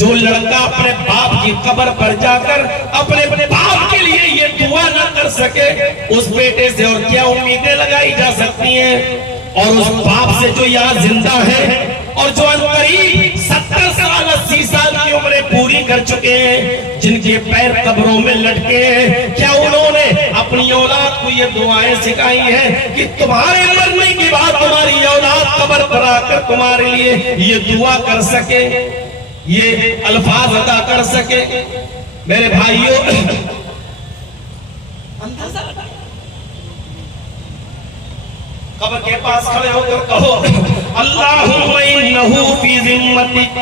जो लड़का अपने बाप की कब्र पर जाकर अपने बाप के लिए ये दुआ ना कर सके, उस बेटे से और क्या उम्मीदें लगाई जा सकती हैं। और उस बाप से जो यहाँ जिंदा है और जो करीब 70 साल 80 साल की उम्र पूरी कर चुके हैं, जिनके पैर कब्रों में लटके हैं, क्या उन्होंने अपनी औलाद को ये दुआएं सिखाई हैं कि तुम्हारे मरने के बाद तुम्हारी औलाद कब्र पर आकर तुम्हारे लिए ये दुआ कर सके, ये अल्फाज अदा कर सके? मेरे भाइयों, अंदाजा लगा, कब्र के पास खड़े होकर कहो अल्लाहुम्मा इन्नहु फी ज़िम्मतिक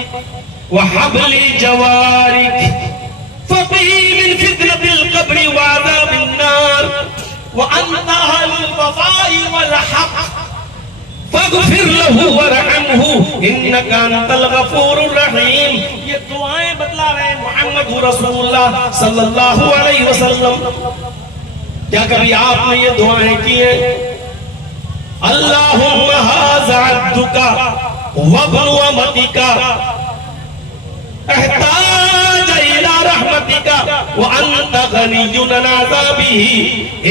व हबली जवारिक फक़ी मिन फितनतिल क़ब्रि व अज़ाबिन नार व अंता अहलुल वफ़ा'i वल हक़ फग़फिर लहू वरहमहू इन्नका अंतल गफूरुर रहीम। ये दुआएं बतला रहे मोहम्मद रसूलुल्लाह सल्लल्लाहु अलैहि वसल्लम। क्या कभी आपने ये दुआएं की हैं? अल्लाहुम्मा हाज़ा अब्दुका वब्नु अमतिका एहताज इला रहमतिका व अंता गनियुन अन अज़ाबिही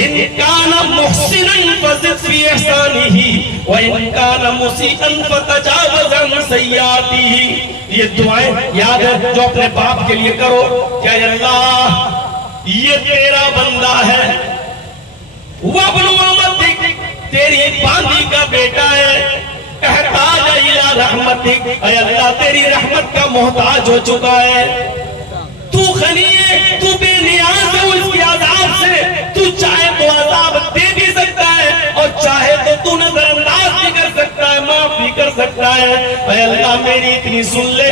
इन काना मुहसिनन फज़िद फी इहसानिही व इन काना मुसीअन फतजावज़ अन सय्यातिही। ये दुआएं याद है जो अपने बाप के लिए करो। क्या अल्लाह ये तेरा बंदा है, वब्नु अमतिक तेरी बांदी का बेटा है, एहताज इला रहमतिक अल्लाह तेरी रहमत का मोहताज हो चुका है, तू गनी है, तू बेनियाज है उसके अज़ाब से, तू चाहे तो अज़ाब दे भी सकता है और चाहे तो तू नजरअंदाज भी कर सकता है, माफ भी कर सकता है। अल्लाह मेरी इतनी सुन ले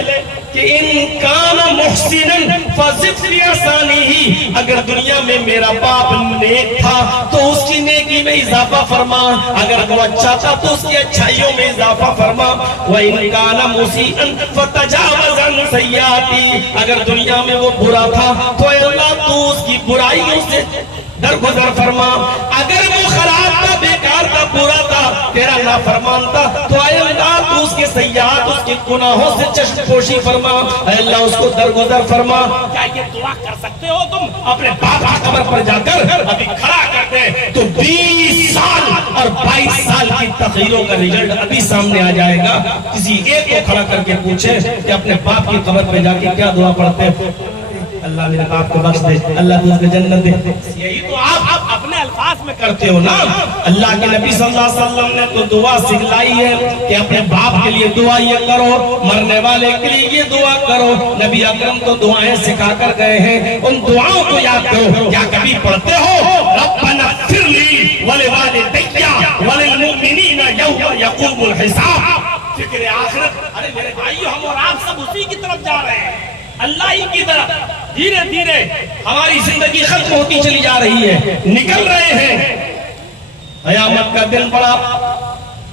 कि इन काना मुहसिनन फज़िद फी इहसानिही, अगर दुनिया में मेरा बाप नेक था तो उसकी नेकी में इजाफा फरमा, अगर वो अच्छा था तो उसकी अच्छाइयों में इजाफा फरमा। व इन काना मुसीअन फतजावज़ अन सय्याती, अगर दुनिया में वो बुरा था तो अल्लाह तू उसकी बुराइयों से दरगुजर फरमा, अगर वो खराब था, बेकार था, बुरा था, तेरा नाफरमान था तो अल्लाह तू उसके सय्यात, उसके गुनाहों से चश्मपोशी फरमा, अल्लाह उसको दरगुजर फरमा। क्या ये दुआ कर सकते हो तुम? अपने बाप की कब्र पर जाकर अभी खड़ा करते तो 20 साल और 22 साल की तकरीरों का रिजल्ट अभी सामने आ जाएगा। किसी एक को खड़ा करके पूछे कि अपने बाप की कब्र पर जाके क्या दुआ पढ़ते हैं? अल्लाह मेरे बाप को बख्श दे, अल्लाह तुझे जन्नत दे। यही तो आप अपने अल्फाज में करते हो ना। अल्लाह के नबी सल्लल्लाहु अलैहि वसल्लम ने तो दुआ सिखलाई है कि अपने बाप के लिए दुआ ये करो, मरने वाले के लिए ये दुआ करो। नबी अकरम तो दुआएं सिखा कर गए हैं, उन दुआओं को याद करो। क्या कभी पढ़ते हो रब्बना इग़फिरली व लिवालिदैया व लिलमुमिनीना यौमा यक़ूमुल हिसाब? फिक्र आखिरत। अरे मेरे भाइयों, हम और आप सब उसी की तरफ जा रहे हैं, अल्लाह ही की तरफ। धीरे धीरे हमारी जिंदगी खत्म होती चली जा रही है, निकल रहे हैं। कयामत का दिन बड़ा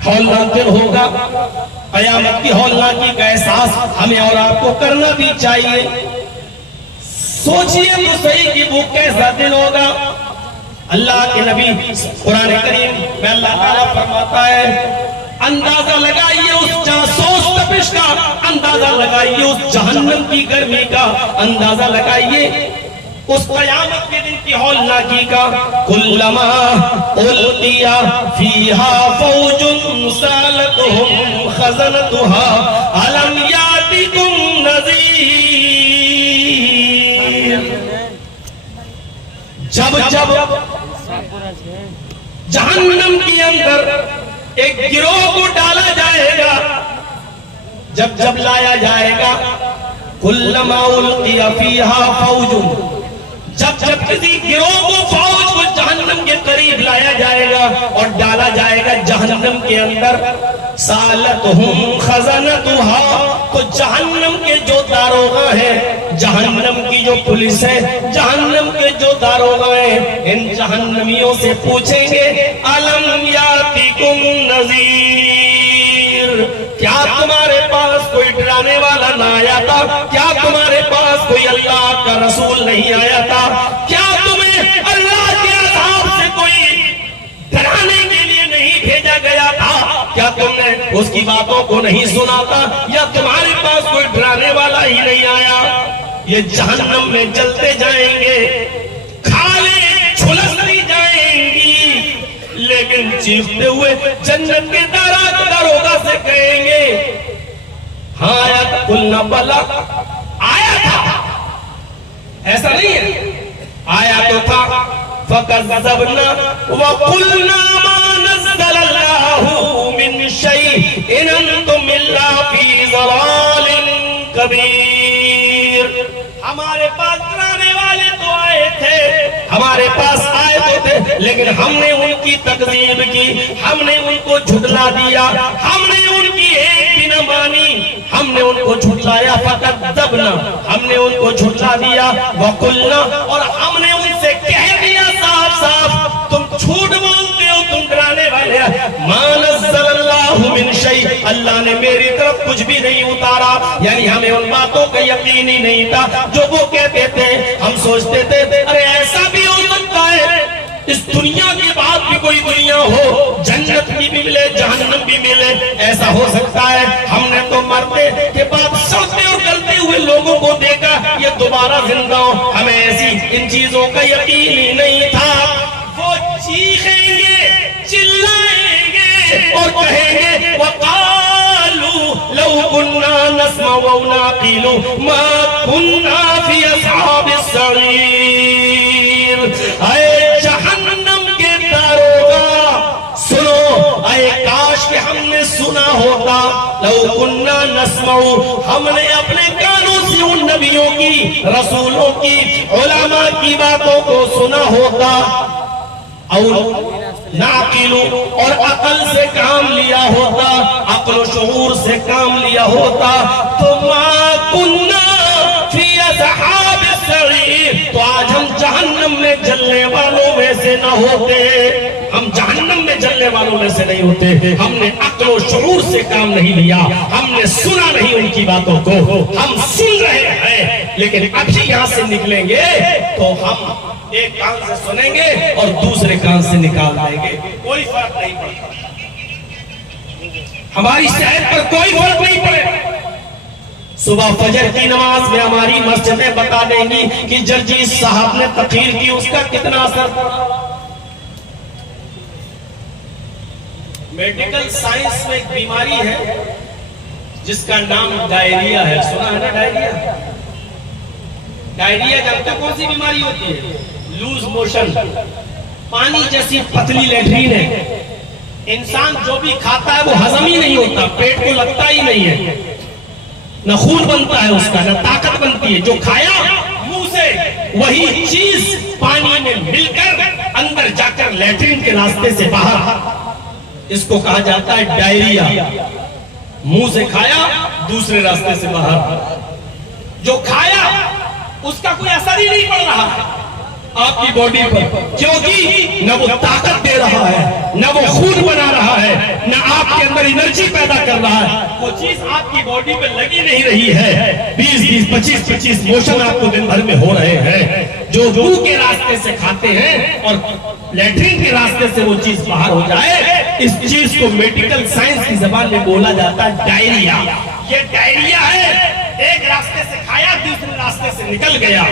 हौलनाक दिन होगा। कयामत की हौलनाकी का एहसास हमें और आपको करना भी चाहिए। सोचिए तो सही कि वो कैसा दिन होगा। अल्लाह के नबी कुरान करीम में अल्लाह ताला फरमाता है, अंदाजा लगाइए उस जासूस तपिश का, अंदाजा लगाइए उस जहन्नम की गर्मी का, अंदाजा लगाइए उस क़यामत के दिन की हौलनाकी का। कुल्लमा उल्किया फीहा फौजुन सालतहुम खज़नतुहा अलम यातिकुम नज़ीर। जब जब जहन्नम के अंदर एक गिरोह को डाला जाएगा, जब जब लाया जाएगा, कुल्लमा उल्किया फीहा फौजुन, जब जब किसी गिरोह को, फौज को जहन्नम के करीब लाया जाएगा और डाला जाएगा जहन्नम के अंदर, सालतहुम खज़नतुहा, तो जहन्नम के जो दारोगा है, जहन्नम की जो पुलिस है, जहन्नम के जो दारोगा है, इन जहन्नमियों से पूछेंगे अलम यातिकुम नज़ीर, क्या तुम्हारे पास कोई डराने वाला ना आया था? क्या तुम्हारे पास कोई अल्लाह का रसूल नहीं आया था? क्या तुम्हें अल्लाह के अज़ाब से कोई डराने के लिए नहीं भेजा गया था? क्या तुमने उसकी बातों को नहीं सुना था? या तुम्हारे पास कोई डराने वाला ही नहीं आया? ये जहन्नम में जलते जाएंगे, खाले झुलसती जाएंगी, लेकिन चीखते हुए जन्नत के दरोगा से कहेंगे, हाँ आया कुलना बला, आया था, ऐसा नहीं है, आया तो था, फकज़्ज़बना व कुलना मा नज़्ज़लल्लाहु मिन शैइन अंतुम इल्ला फी ज़लालिन कबीर। हमारे पास डराने वाले तो आए थे, हमारे पास आए तो थे, लेकिन हमने उनकी तकज़ीब की, हमने उनको झुठला दिया, हमने उनकी एक भी न मानी, हमने उनको झुठलाया, फकज़्ज़बना, हमने उनको झुठला दिया, वकुलना, और हमने उनसे कह दिया साफ साफ, तुम झूठ बोलते हो, तुम डराने वाले हो, मा नज़्ज़लल्लाहु मिन शै, अल्लाह ने मेरी तरफ कुछ भी नहीं उतारा। यानी हमें उन बातों का यकीन ही नहीं था जो वो कहते थे। हम सोचते थे अरे ऐसा भी हो सकता है, इस दुनिया के बाद भी कोई दुनिया हो, जन्नत भी मिले, जहन्नम भी मिले, ऐसा हो सकता है। हमने तो मरने के बाद सड़ते और गलते हुए लोगों को देखा, ये दोबारा जिंदा हो, हमें ऐसी इन चीजों का यकीन ही नहीं था। वो चीखेंगे, चिल्लाएंगे और कहेंगे, वक़ालू लौ कुन्ना नस्मअ व नाक़िलु मा कुन्ना फी अस्हाबिस सईर। ऐ जहन्नम के दारोगा सुनो, ऐ काश के हमने सुना होता, लौ कुन्ना नस्मअ, हमने अपने कानों से उन नबियों की, रसूलों की, उलमा की बातों को सुना होता, और नाक़िलु, और अकल से काम लिया होता, अक्ल शऊर से काम लिया होता, तो मा कुन्ना फी अस्हाबिस सईर, तो आज हम जहन्नम में जलने वालों में से न होते, हम जहन्नम में जलने वालों में से नहीं होते। हमने अक्ल और शऊर से काम नहीं लिया, हमने सुना नहीं उनकी बातों को, हम सुन रहे हैं, लेकिन अभी यहाँ से निकलेंगे तो हम एक कान से सुनेंगे और दूसरे कान से निकाल देंगे, कोई फर्क नहीं पड़ता, हमारी सेहत पर कोई फर्क नहीं पड़ेगा। सुबह फजर की नमाज में हमारी मस्जिदें बता देंगी कि जर्जीस साहब ने तकरीर की, उसका कितना असर पड़ा। मेडिकल साइंस में एक बीमारी है जिसका नाम डायरिया है, सुना है ना डायरिया? डायरिया जानते हो कौन सी बीमारी होती है? लूज मोशन, पानी जैसी पतली लैट्रीन है, इंसान जो भी खाता है वो हजम ही नहीं होता, पेट को लगता ही नहीं है, न खून बनता है उसका, न ताकत बनती है, जो खाया मुंह से वही चीज पानी में मिलकर अंदर जाकर लैट्रीन के रास्ते से बाहर, इसको कहा जाता है डायरिया। मुंह से खाया दूसरे रास्ते से बाहर, जो खाया उसका कोई असर ही नहीं पड़ रहा है आपकी बॉडी पर, क्योंकि न वो ताकत दे रहा है, न वो खून बना रहा है, न आपके अंदर एनर्जी पैदा कर रहा है, वो चीज आपकी बॉडी पे लगी नहीं रही है। 20-20, 25-25 मोशन आपको दिन भर में हो रहे हैं। जो मुंह के रास्ते से खाते हैं और लैट्रिन के रास्ते से वो चीज बाहर हो जाए, इस चीज को मेडिकल साइंस की जबान में बोला जाता है डायरिया। ये डायरिया है, एक रास्ते से खाया दूसरे रास्ते से निकल गया।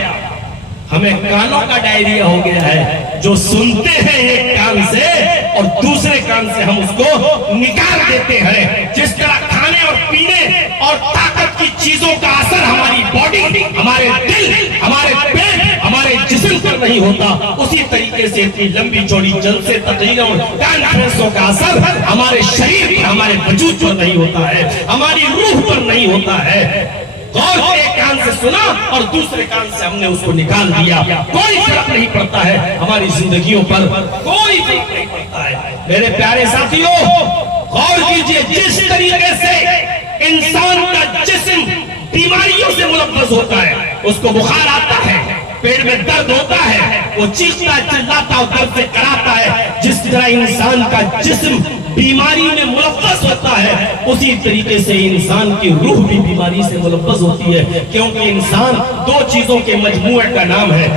हमें कानों का डायरिया हो गया है, जो सुनते हैं एक कान से और दूसरे कान से हम उसको निकाल देते हैं। जिस तरह खाने और पीने और ताकत की चीजों का असर हमारी बॉडी, हमारे दिल, हमारे पेट, हमारे जिस्म पर नहीं होता, उसी तरीके से इतनी लंबी चौड़ी जलसे तकरीरों और कॉन्फ्रेंसों का असर हमारे शरीर पर, हमारे वजूद पर नहीं होता है, हमारी रूह पर नहीं होता है। गौर से एक कान से सुना और दूसरे कान से हमने उसको निकाल दिया, कोई फर्क नहीं पड़ता है हमारी जिंदगियों पर, कोई फर्क नहीं पड़ता है। मेरे प्यारे साथियों, गौर कीजिए, जिस तरीके से इंसान का जिस्म बीमारियों से मुलव्वस होता है, उसको बुखार आता है, पेट में दर्द होता है, वो चीखता है, चिल्लाता है, दर्द से कराता है, जिस तरह इंसान का जिस्म बीमारी में मुलव्वस होता है, उसी तरीके से इंसान की रूह भी बीमारी से मुलव्वस होती है। क्योंकि इंसान दो चीजों के मजमूए का नाम है,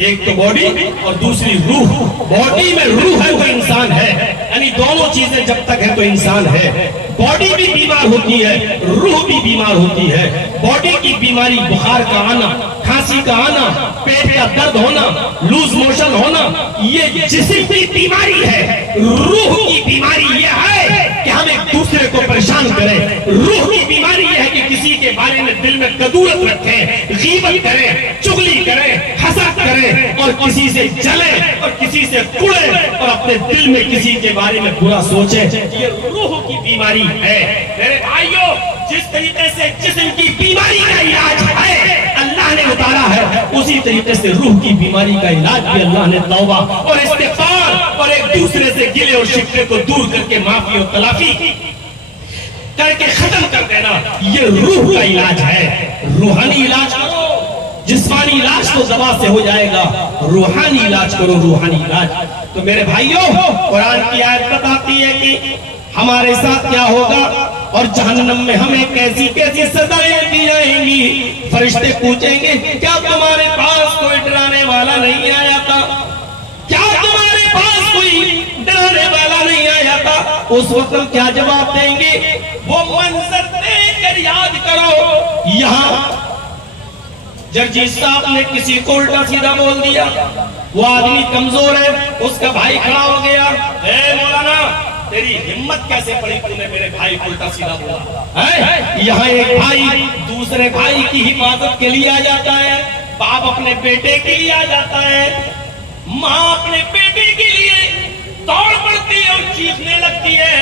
एक तो बॉडी और दूसरी रूह। बॉडी में रूह है वो इंसान है, यानी दोनों चीजें जब तक है तो इंसान है। बॉडी भी बीमार होती है, रूह भी बीमार होती है। बॉडी की बीमारी, बुखार का आना, खांसी का आना, पेट का दर्द होना, लूज मोशन होना, ये जिस्म की बीमारी है। रूह की बीमारी ये है कि हम एक दूसरे को परेशान करें। रूह की बीमारी ये है कि किसी के बारे में दिल में कदूरत रखें, गीबत करें, चुगली करें, हसद करें और किसी से जलें और किसी से कुड़े और अपने दिल में किसी के बारे में बुरा सोचें। ये रूह की बीमारी है। मेरे भाइयों, जिस तरीके से जिस्म की बीमारी का इलाज है अल्लाह ने उतारा है, उसी तरीके से रूह की बीमारी का इलाज भी अल्लाह ने तौबा और इस्तिग़फ़ार और एक दूसरे से गिले और शिकवे को दूर करके माफी और तलाफी करके खत्म कर देना, ये रूह का इलाज है। रूहानी इलाज करो, जिस्मानी इलाज तो दवा से हो जाएगा, रूहानी इलाज करो, रूहानी इलाज। तो मेरे भाइयों, कुरान की आयत बताती है कि हमारे साथ क्या होगा और जहन्नम में हमें कैसी कैसी सजाएं दी जाएंगी। फरिश्ते पूछेंगे, क्या तुम्हारे पास कोई डराने वाला नहीं आया था? क्या तुम्हारे पास कोई डराने वाला नहीं आया था? उस वक्त हम क्या जवाब देंगे? वो मंजर देखकर याद करो, यहाँ जर्जीस साहब ने किसी को उल्टा सीधा बोल दिया, वो आदमी कमजोर है, उसका भाई खड़ा हो गया, ए मौलाना तेरी हिम्मत कैसे पड़ी, तूने मेरे भाई को उल्टा सीधा बोला है? यहाँ एक भाई दूसरे भाई की हिफाजत के लिए आ जाता है, बाप अपने बेटे के लिए आ जाता है, माँ अपने बेटे के लिए दौड़ पड़ती है और चीखने लगती है,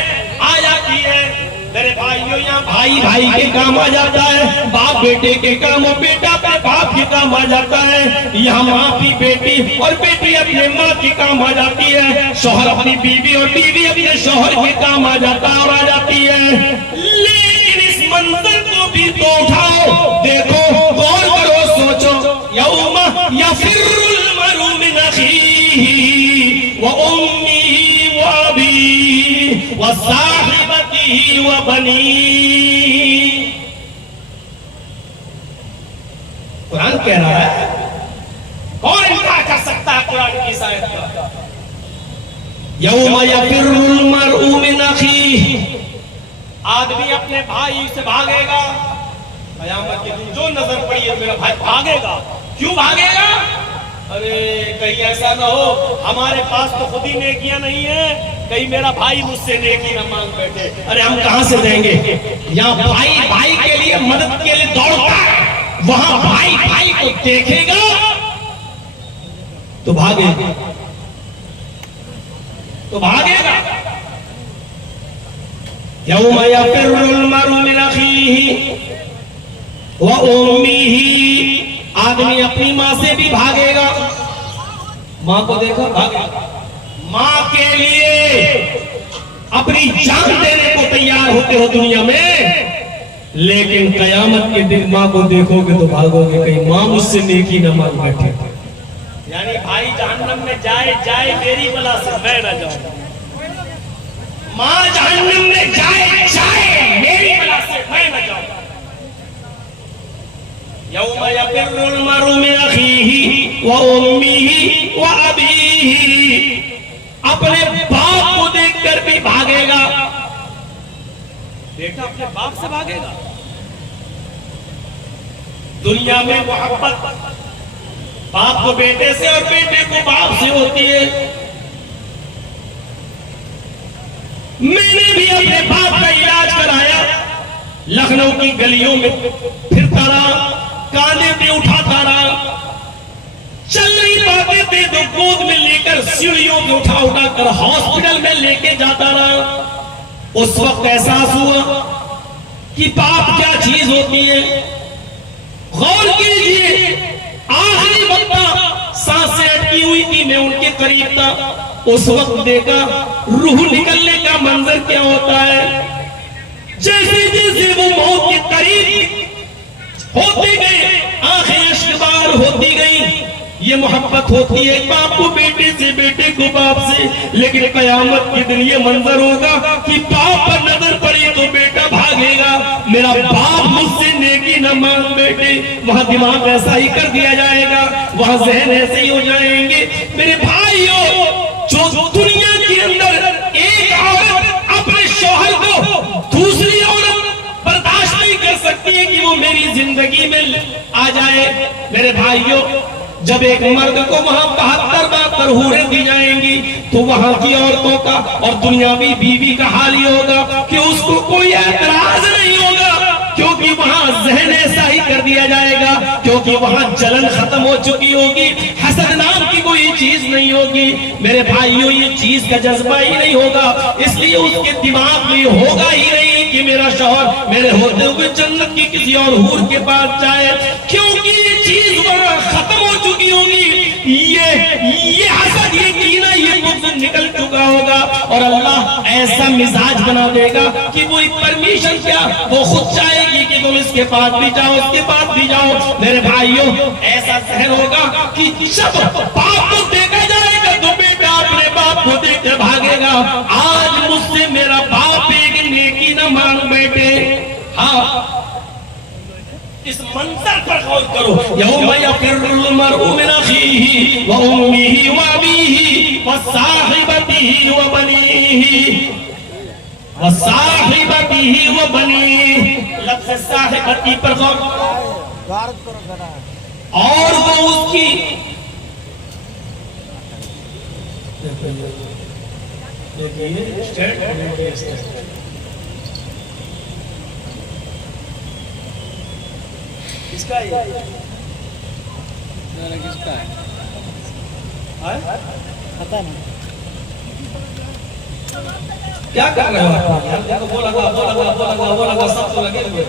आ जाती है। मेरे भाइयों, यहाँ भाई भाई के काम आ जाता है, बाप बेटे के काम और बेटा अपने बाप के काम आ जाता है। यहाँ माँ अपनी बेटी और बेटी अपने माँ के काम आ जाती है, शौहर अपनी बीवी और बीवी अपने शौहर के काम आ जाता है और आ जाती है। लेकिन इस मंजर को भी तो उठाओ, देखो, गौर करो, सोचो, यौमा यफिर्रुल मर'उ मिन अखीही व उम्मिही व अबीही व साहिबतिही व बनीही। कुरान कह रहा है, कौन इनकार कर सकता है कुरान की इस आयत का? यौमा यफिर्रुल मर'उ मिन अखीही, आदमी अपने भाई से भागेगा। क़यामत के दिन जो नजर पड़ी है मेरा भाई भागेगा। क्यों भागेगा? अरे कहीं ऐसा ना हो हमारे पास तो खुद ही नेकियां नहीं है, कहीं मेरा भाई मुझसे नेकी ना मांग बैठे। अरे हम कहां से देंगे? यहाँ भाई भाई के लिए मदद के लिए दौड़ता है, वहां भाई भाई को देखेगा तो भागेगा, तो भागेगा। यौमा यफिर्रुल मर'उ मिन अखीही व उम्मिही, आदमी अपनी माँ से भी भागेगा। माँ को देखो, भागेगा। माँ के लिए अपनी जान देने को तैयार होते हो दुनिया में, लेकिन कयामत के दिन माँ को देखोगे तो भागोगे, कहीं माँ मुझसे नेकी न मांग बैठे। यानी भाई जहन्नम में जाए जाए मेरी बला से मैं न जाऊं, माँ जहन्नम में जाए जाए मेरी बला से मैं न जाऊं। यौमा यफिर्रुल मर'उ मिन अखीही व उम्मिही व अबीही, अपने बाप को देखकर भी भागेगा। बेटा अपने बाप से भागेगा। दुनिया में मोहब्बत बाप को बेटे से और बेटे को बाप से होती है। मैंने भी अपने बाप का इलाज कराया, लखनऊ की गलियों में फिरता रहा, कांधे पे उठाता रहा, चल नहीं पाते थे तो गोद में लेकर सीढ़ियों पे उठा उठा कर हॉस्पिटल में लेके जाता रहा। उस वक्त एहसास हुआ कि बाप क्या चीज होती है। गौर कीजिए, आखिरी वक्त सांसें अटकी हुई थी, मैं उनके करीब था, उस वक्त देखा रूह निकलने का मंजर क्या होता है। जैसे जैसे वो मौत के करीब होती गई, आंखें अश्कबार होती गई। ये मोहब्बत होती है बाप को बेटे से, बेटे को बाप से। लेकिन कयामत के दिन ये मंजर होगा कि बाप पर नजर पड़ी तो बेटा भागेगा, मेरा बाप मुझसे नेकी न मांग बैठे। वहां दिमाग ऐसा ही कर दिया जाएगा, वहां जहन ऐसे ही हो जाएंगे। मेरे भाइयों, जो दुनिया के अंदर एक औरत अपने शौहर को दूसरी औरत बर्दाश्त नहीं कर सकती है कि वो मेरी जिंदगी में आ जाए। मेरे भाइयों, जब एक मर्द को वहां 72 हूरें दी जाएंगी तो वहां की औरतों का और दुनियावी बीवी का हाल ही होगा कि उसको कोई एतराज नहीं होगा, क्योंकि वहां जहन ऐसा ही कर दिया जाएगा, क्योंकि वहां जलन खत्म हो चुकी होगी, हसद नाम की कोई चीज नहीं होगी। मेरे भाइयों, ये चीज का जज्बा ही नहीं होगा, इसलिए उसके दिमाग में होगा ही नहीं कि मेरा शौहर मेरे होते हुए जन्नत की किसी और हूर के पास जाए, क्योंकि ये चीज वहां खत्म हो चुकी होगी। ये हसद, ये कीना, ये बुग़्ज़ निकल चुका होगा और अल्लाह ऐसा मिजाज बना देगा कि वो परमिशन क्या, वो खुद चाहेगी कि तुम इसके पास भी जाओ, इसके पास भी जाओ। मेरे भाइयों, ऐसा सहन होगा कि जब बाप को देखा जाएगा तो बेटा अपने बाप को देखकर भागेगा। आज मुझसे मेरा बाप एक नेकी न मांग बैठे। हाँ, इस मंजर पर गौर करो। यौम यफ़िर्रुल मर्उ मिन अख़ीही व उम्मिही व अबीही व साहिबतिही व बनीही व साहिबतिही व बनीही। लफ्ज़ साहिबती पर गौर, और वो उसकी किसका है? किसका है? पता नहीं क्या कर रहे हो यार? देखो, वो लगा सब तो लगे हुए।